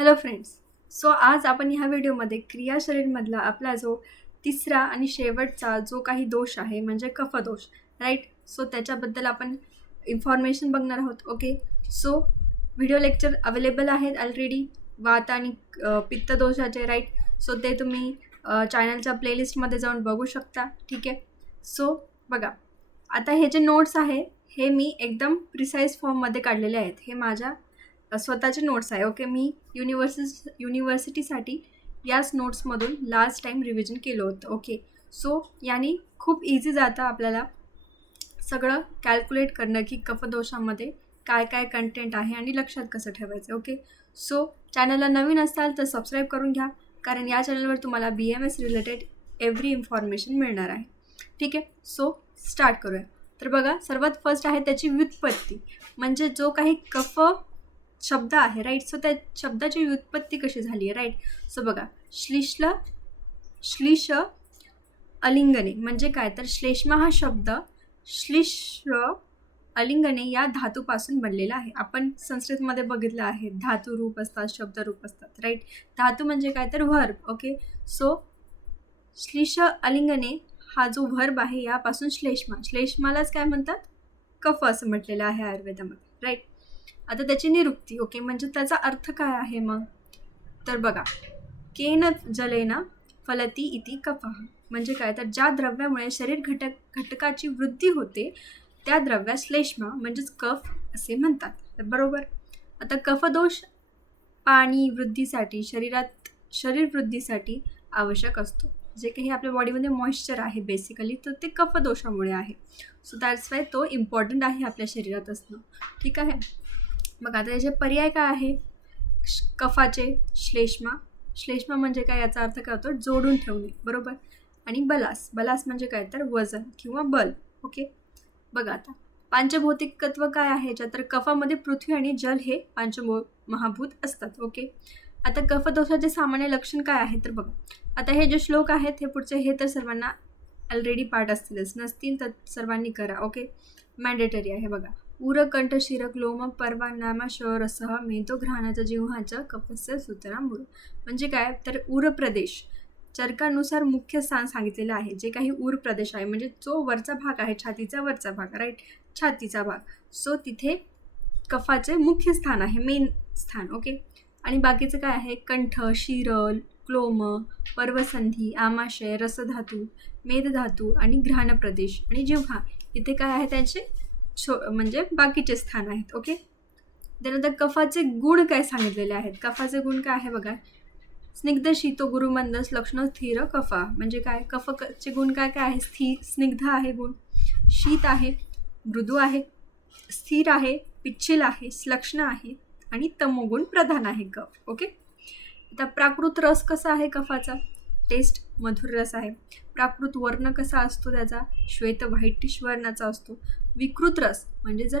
Hello friends. So आज आपण ह्या व्हिडिओमध्ये क्रियाशरीरमधला आपला जो तिसरा आणि शेवटचा जो काही दोष आहे म्हणजे कफदोष, राईट. सो त्याच्याबद्दल आपण इन्फॉर्मेशन बघणार आहोत. Okay. So video lecture available आहेत ऑलरेडी वात आणि पित्तदोषाचे, राईट. सो ते तुम्ही चॅनलच्या प्लेलिस्टमध्ये जाऊन बघू शकता. ठीक आहे. सो बघा, आता हे जे नोट्स आहे हे मी एकदम प्रिसाईज फॉर्ममध्ये काढलेले आहेत. हे माझ्या स्वतःचे नोट्स आहे. ओके. मी युनिव्हर्सिटीसाठी याच नोट्समधून लास्ट टाईम रिव्हिजन केलं होतं. ओके. सो याने खूप इझी जातं आपल्याला सगळं कॅल्क्युलेट करणं की कफदोषामध्ये काय काय कंटेंट आहे आणि लक्षात कसं ठेवायचं. ओके. सो चॅनलला नवीन असाल तर सबस्क्राईब करून घ्या, कारण या चॅनलवर तुम्हाला BMS रिलेटेड एव्हरी इन्फॉर्मेशन मिळणार आहे. ठीक आहे. सो स्टार्ट करूया. तर बघा, सर्वात फर्स्ट आहे त्याची व्युत्पत्ती, म्हणजे जो काही कफ शब्द आहे, राईट. सो त्या शब्दाची व्युत्पत्ती कशी झाली आहे, राईट. सो बघा, श्लीष अलिंगने म्हणजे काय, तर श्लेष्मा हा शब्द श्लीष अलिंगने या धातूपासून बनलेला आहे. आपण संस्कृतमध्ये बघितलं आहे धातू रूप असतात, शब्दरूप असतात, राईट. धातू म्हणजे काय, तर व्हर्ब. ओके. सो श्लीष अलिंगने हा जो व्हर्ब आहे यापासून श्लेष्मालाच काय म्हणतात, कफ असं म्हटलेलं आहे आयुर्वेदामध्ये, राईट. आता त्याची निरुक्ती. ओके. म्हणजे त्याचा अर्थ काय आहे मग, तर बघा, केन जलेन फलती इति कफः म्हणजे काय, तर ज्या द्रव्यामुळे शरीर घटकाची वृद्धी होते त्या द्रव्यात श्लेष्मा म्हणजेच कफ असे म्हणतात. तर बरोबर. आता कफदोष पाणी वृद्धीसाठी शरीर वृद्धीसाठी आवश्यक असतो. जे काही आपल्या बॉडीमध्ये मॉइश्चर आहे बेसिकली, तर ते कफदोषामुळे आहे. सो दॅट्स वाय तो इम्पॉर्टंट आहे आपल्या शरीरात असणं. ठीक आहे. मग आता याचे पर्याय काय आहे, कफाचे श्लेष्मा म्हणजे काय, याचा अर्थ काय होतो, जोडून ठेवणे, बरोबर. आणि बलास म्हणजे काय, तर वजन किंवा बल. ओके. बघा, आता पांचभौतिकत्व काय आहे याच्यात, तर कफामध्ये पृथ्वी आणि जल हे महाभूत असतात. ओके. आता कफदोषाचे सामान्य लक्षण काय आहे, तर बघा, आता हे जे श्लोक आहेत हे पुढचे हे तर सर्वांना ऑलरेडी पाठ असतीलच, नसतील तर सर्वांनी करा. ओके. मॅन्डेटरी आहे. बघा, उरकंठ शिरक लोम पर्वा नामा शरसह मेदो घ्राणाचं जिव्हाचं कफस्य सूत्रांबुर म्हणजे काय, तर उर प्रदेश चरकानुसार मुख्य स्थान सांगितलेलं आहे. जे काही उर प्रदेश आहे म्हणजे जो वरचा भाग आहे, छातीचा वरचा भाग, राईट, छातीचा भाग. सो तिथे कफाचे मुख्य स्थान आहे, मेन स्थान. ओके. आणि बाकीचं काय आहे, कंठ, शिरल, क्लोम, पर्वसंधी, आमाशय, रसधातू, मेदधातू आणि घ्राण प्रदेश आणि जिव्हा इथे काय आहे त्यांचे म्हणजे बाकीचे स्थान आहेत. ओके. त्यानंतर कफाचे गुण काय सांगितलेले आहेत. कफाचे गुण काय आहे बघा, स्निग्ध शीतो गुरुमंदस लक्षण स्थिर कफा म्हणजे काय, कफचे गुण काय काय आहे, स्निग्ध आहे गुण, शीत आहे, मृदू आहे, स्थिर आहे, पिच्छिल आहे, लक्षण आहे आणि तमोगुण प्रधान आहे कफ. ओके. आता प्राकृत रस कसा आहे कफाचा, टेस्ट मधुर रस आहे. प्राकृत वर्ण कसा असतो त्याचा, श्वेत व्हाईटिश वर्णाचा असतो. विकृत रस म्हणजे जर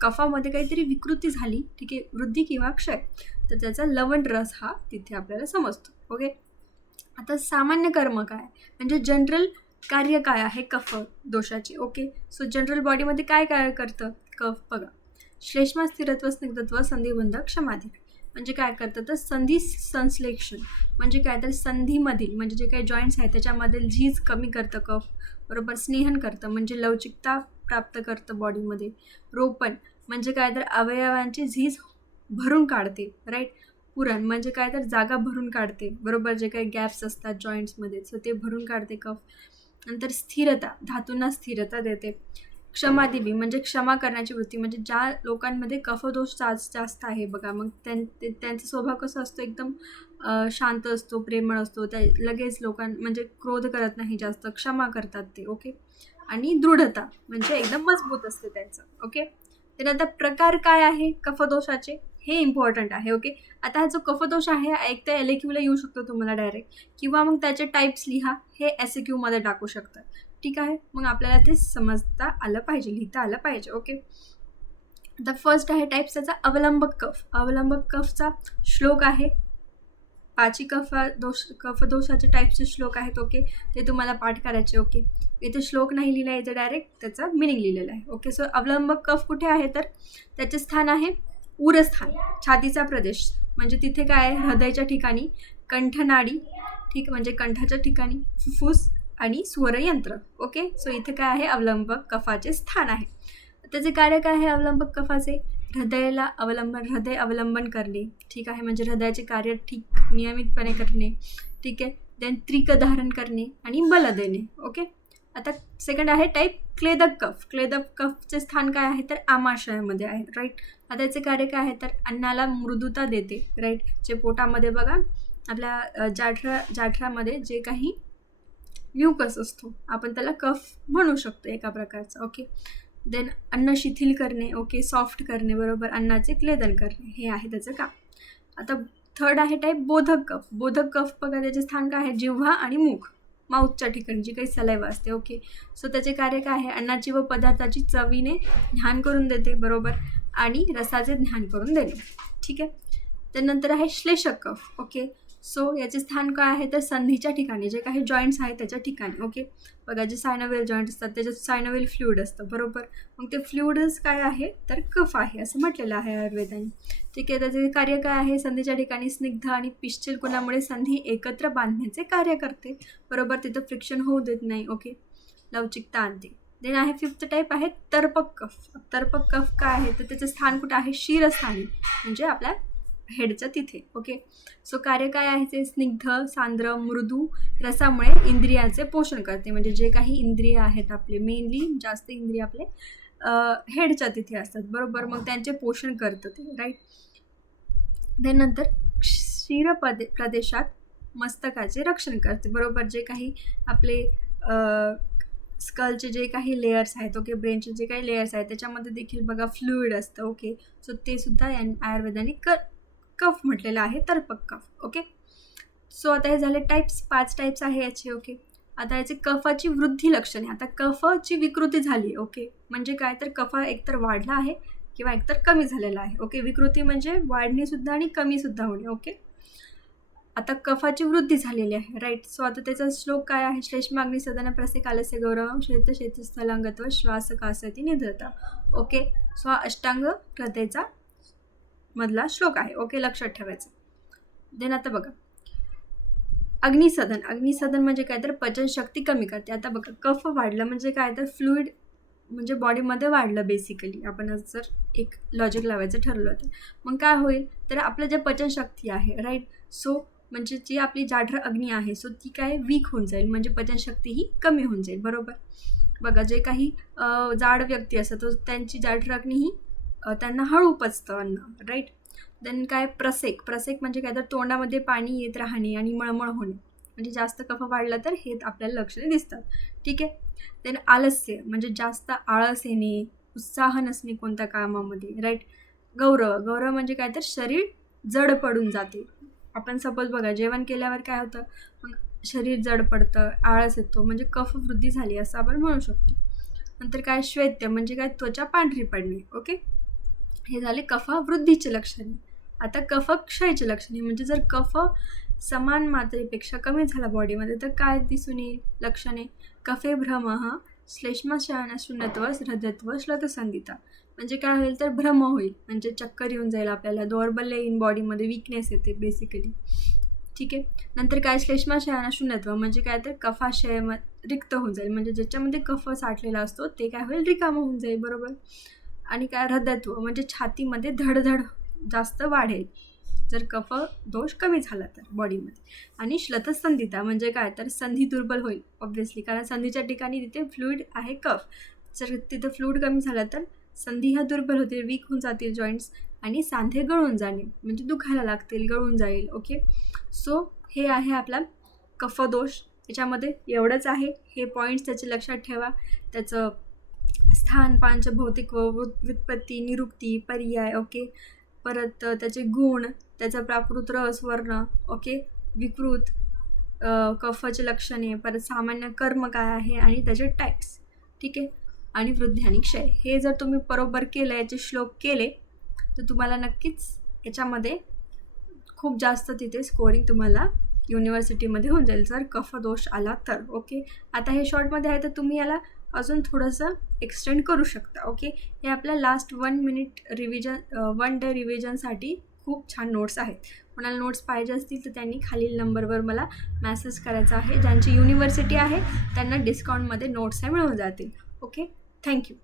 कफामध्ये काहीतरी विकृती झाली, ठीक आहे, वृद्धी किंवा क्षय, तर त्याचा लवण रस हा तिथे आपल्याला समजतो. ओके. आता सामान्य कर्म काय म्हणजे जनरल कार्य काय आहे कफ दोषाचे. ओके. सो जनरल बॉडीमध्ये काय काय करतं कफ, बघा, श्लेष्मा स्थिरत्व स्निग्धत्व संधिबंध क्षमाधिक म्हणजे काय करतं, तर संधी संश्लेषण म्हणजे काय, तर संधीमधील म्हणजे जे काही जॉईंट्स आहेत त्याच्यामधील झीज कमी करतं कफ, बरोबर. स्नेहन करतं म्हणजे लवचिकता प्राप्त करतं बॉडीमध्ये. रोपण म्हणजे काय, तर अवयवांची झीज भरून काढते, राईट. पुरण म्हणजे काय, तर जागा भरून काढते, बरोबर. जे काही गॅप्स असतात जॉईंट्समध्ये सो ते भरून काढते कफ. नंतर स्थिरता, धातूंना स्थिरता देते. क्षमादिवी म्हणजे क्षमा करण्याची वृत्ती म्हणजे ज्या लोकांमध्ये कफदोष जास्त आहे बघा, मग त्यांचा स्वभाव कसा असतो, एकदम शांत असतो, प्रेमळ असतो, त्या लगेच म्हणजे क्रोध करत नाही जास्त, क्षमा करतात ते. ओके. आणि दृढता म्हणजे एकदम मजबूत असते त्यांचं. ओके. त्यानंतर प्रकार काय आहे कफदोषाचे हे इम्पॉर्टंट आहे. ओके. आता हा जो कफदोष आहे ऐकता LAQला येऊ शकतो तुम्हाला डायरेक्ट, किंवा मग त्याचे टाईप्स लिहा, हे SAQमध्ये टाकू शकतात. ठीक आहे. मग आपल्याला ते समजता आलं पाहिजे, लिहिता आलं पाहिजे. ओके. द फर्स्ट आहे टाईप्स त्याचा अवलंबक कफ. अवलंबक कफचा श्लोक आहे, पाची कफदोषाचे टाईप्सचे श्लोक आहेत. ओके. ते तुम्हाला पाठ करायचे. ओके. इथे श्लोक नाही लिहिला, इथे डायरेक्ट त्याचा मिनिंग लिहिलेला आहे. ओके. सो अवलंबक कफ कुठे आहे, तर त्याचे स्थान आहे उरस्थान, छातीचा प्रदेश म्हणजे तिथे काय आहे, हृदयाच्या ठिकाणी कंठनाडी, ठीक, म्हणजे कंठाच्या ठिकाणी फुफ्फुस आणि स्वरयंत्र. ओके, सो इथे काय आहे, अवलंबक कफाचे स्थान आहे. त्याचे कार्य काय आहे अवलंबक कफाचे? हृदय अवलंबन करणे, ठीक आहे, म्हणजे हृदयाचे कार्य ठीक नियमितपणे करणे, ठीक आहे. देन त्रिक धारण करणे आणि बल देणे. ओके, आता सेकंड आहे टाईप क्लेदक कफ. क्लेदक कफचे स्थान काय आहे तर आमाशयामध्ये आहे. राईट, आता याचे कार्य काय आहे तर अन्नाला मृदुता देते. राईट, जे पोटामध्ये बघा आपल्या जाठरामध्ये जे काही म्युकस असतो आपण त्याला कफ म्हणू शकतो एका प्रकारचा. ओके, देन अन्न शिथिल करणे, ओके, सॉफ्ट करणे, बरोबर, अन्नाचे क्लेदन करणे, हे आहे त्याचं काम. आता थर्ड आहे टाईप बोधक कफ. बोधक कफ बघा त्याचे स्थान काय आहे, जिव्हा आणि मुख, माउथच्या ठिकाणी जी काही सलाइवा असते. ओके, सो त्याचे कार्य काय आहे, अन्नाची व पदार्थाची चवीने ध्यान करून देते, बरोबर, आणि रसाचे ध्यान करून देणे. ठीक आहे. त्यानंतर आहे श्लेषक कफ. ओके, सो याचे स्थान काय आहे तर संधीच्या ठिकाणी, जे काही जॉईंट्स आहेत त्याच्या ठिकाणी. ओके, बघा जे सायनोव्हेल जॉईंट असतात त्याच्यात सायनोव्हेल फ्लुइड असतं, बरोबर, मग ते फ्लुइडच काय आहे तर कफ आहे असं म्हटलेलं आहे आयुर्वेदाने. ठीक आहे, त्याचे कार्य काय आहे, संधीच्या ठिकाणी स्निग्ध आणि पिश्चल कोणामुळे संधी एकत्र बांधण्याचे कार्य करते, बरोबर, तिथं फ्रिक्शन होऊ देत नाही. ओके, लवचिकता आणते. देन आहे फिफ्थ टाईप आहे तर्पक कफ. तर्पक कफ काय आहे तर त्याचं स्थान कुठं आहे, शिरस्थानी, म्हणजे आपल्या हेडचं तिथे. ओके, सो कार्य काय आहे ते स्निग्ध सांद्र मृदू रसामुळे इंद्रियाचे पोषण करते, म्हणजे जे काही इंद्रिय आहेत आपले, मेनली जास्त इंद्रिय आपले हेडच्या तिथे असतात, बरोबर, मग त्यांचे पोषण करतं ते. राईट, त्यानंतर क्षीर प्रदेशात मस्तकाचे रक्षण करते, बरोबर, जे काही आपले स्कलचे जे काही लेयर्स आहेत, ओके, ब्रेनचे जे काही लेयर्स आहेत त्याच्यामध्ये देखील बघा फ्लुइड असतं. ओके, सो ते सुद्धा आयुर्वेदाने कफ म्हटलेलं आहे, तर्पक कफ. ओके, सो आता हे झाले टाईप्स, 5 टाईप्स आहे याचे. ओके, आता याचे कफाची वृद्धी लक्षणे. आता कफाची विकृती झाली. ओके, म्हणजे काय तर कफ एकतर वाढला आहे किंवा एकतर कमी झालेला आहे. ओके, विकृती म्हणजे वाढणे सुद्धा आणि कमी सुद्धा होणे. ओके, आता कफाची वृद्धी झालेली आहे. राईट, सो आता त्याचा श्लोक काय आहे, श्लेष्माग्नी सदन प्रसे कालस्य गौरवम शेतस्थलांगत्व श्वास कासती निधता. ओके, सो हा अष्टांग हृदयचा मधला श्लोक आहे. ओके, लक्षात ठेवायचं. देन आता बघा अग्निसदन. अग्निसदन म्हणजे काय तर पचनशक्ती कमी करते. आता बघा कफ वाढलं म्हणजे काय तर फ्लुइड म्हणजे बॉडीमध्ये वाढलं बेसिकली, आपण जर एक लॉजिक लावायचं ठरलं तर मग काय होईल तर आपलं जे पचनशक्ती आहे, राईट, सो म्हणजे जी आपली जाठर अग्नी आहे सो ती काय वीक होऊन जाईल, म्हणजे पचनशक्ती ही कमी होऊन जाईल, बरोबर. बघा जे काही जाड व्यक्ती असतात त्यांची जाठर अग्नी ही त्यांना हळू पचतं अन्न. राईट, देन काय प्रसेक. प्रसेक म्हणजे काय तर तोंडामध्ये पाणी येत राहणे आणि मळमळ होणे, म्हणजे जास्त कफ वाढला तर हे आपल्याला लक्षणे दिसतात. ठीक आहे. देन आलस्य म्हणजे जास्त आळस येणे, उत्साह नसणे कोणत्या कामामध्ये. राईट, गौरव म्हणजे काय तर शरीर जड पडून जाते. आपण सपोज बघा जेवण केल्यावर काय होतं मग शरीर जड पडतं, आळस येतो, म्हणजे कफ वृद्धी झाली असं आपण म्हणू शकतो. नंतर काय श्वेत्य म्हणजे काय त्वचा पांढरी पडणे. ओके, हे झाले कफ वृद्धीचे लक्षणे. आता कफ क्षयाचे लक्षणे म्हणजे जर कफ समान मात्रेपेक्षा कमी झाला बॉडीमध्ये तर काय दिसून येईल लक्षणे. कफे भ्रम श्लेष्मशयन शून्यत्व हृदयत्व श्लथसंधिता म्हणजे काय होईल तर भ्रम होईल, म्हणजे चक्कर येऊन जाईल आपल्याला, दौर्बल्य येईन बॉडीमध्ये, विकनेस येते बेसिकली. ठीक आहे. नंतर काय श्लेष्मशयन शून्यत्व म्हणजे काय तर कफाशय रिक्त होऊन जाईल, म्हणजे ज्याच्यामध्ये कफ साठलेला असतो ते काय होईल रिकामं होऊन जाईल, बरोबर. आणि काय हृदयत्व म्हणजे छातीमध्ये धडधड जास्त वाढेल जर कफ दोष कमी झाला तर बॉडीमध्ये. आणि श्लथसंधिता म्हणजे काय तर संधी दुर्बल होईल ऑब्व्हियसली, कारण संधीच्या ठिकाणी तिथे फ्लुइड आहे कफ, जर तिथं फ्लुइड कमी झालं तर संधी ह्या दुर्बल होतील, वीक होऊन जातील जॉईंट्स आणि सांधे गळून जाणे म्हणजे दुखायला लागतील, गळून जाईल. ओके, सो हे आहे आपला कफदोष. याच्यामध्ये एवढंच आहे, हे पॉईंट्स त्याचे लक्षात ठेवा. त्याचं स्थान, पांचभौतिक व व्युत्पत्ती, निरुक्ती, पर्याय. ओके, परत त्याचे गुण, त्याचा प्राकृत रस, वर्ण. ओके, विकृत, कफाचे लक्षणे, परत सामान्य कर्म काय आहे आणि त्याचे टाईप्स. ठीक आहे, आणि वृद्धी आणि क्षय. हे जर तुम्ही बरोबर केलं, याचे श्लोक केले तर तुम्हाला नक्कीच याच्यामध्ये खूप जास्त तिथे स्कोरिंग तुम्हाला युनिव्हर्सिटीमध्ये होऊन जाईल जर कफदोष आला तर. ओके, आता हे शॉर्टमध्ये आहे तर तुम्ही याला अजून थोडंसं एक्सटेंड करू शकता. ओके, हे आपल्या लास्ट 1 मिनिट रिव्हिजन 1 डे रिव्हिजनसाठी खूप छान नोट्स आहेत. कोणाला नोट्स पाहिजे असतील तर त्यांनी खालील नंबरवर मला मेसेज करायचा आहे. ज्यांची युनिव्हर्सिटी आहे त्यांना डिस्काउंटमध्ये नोट्स मिळून जातील. Okay, thank you.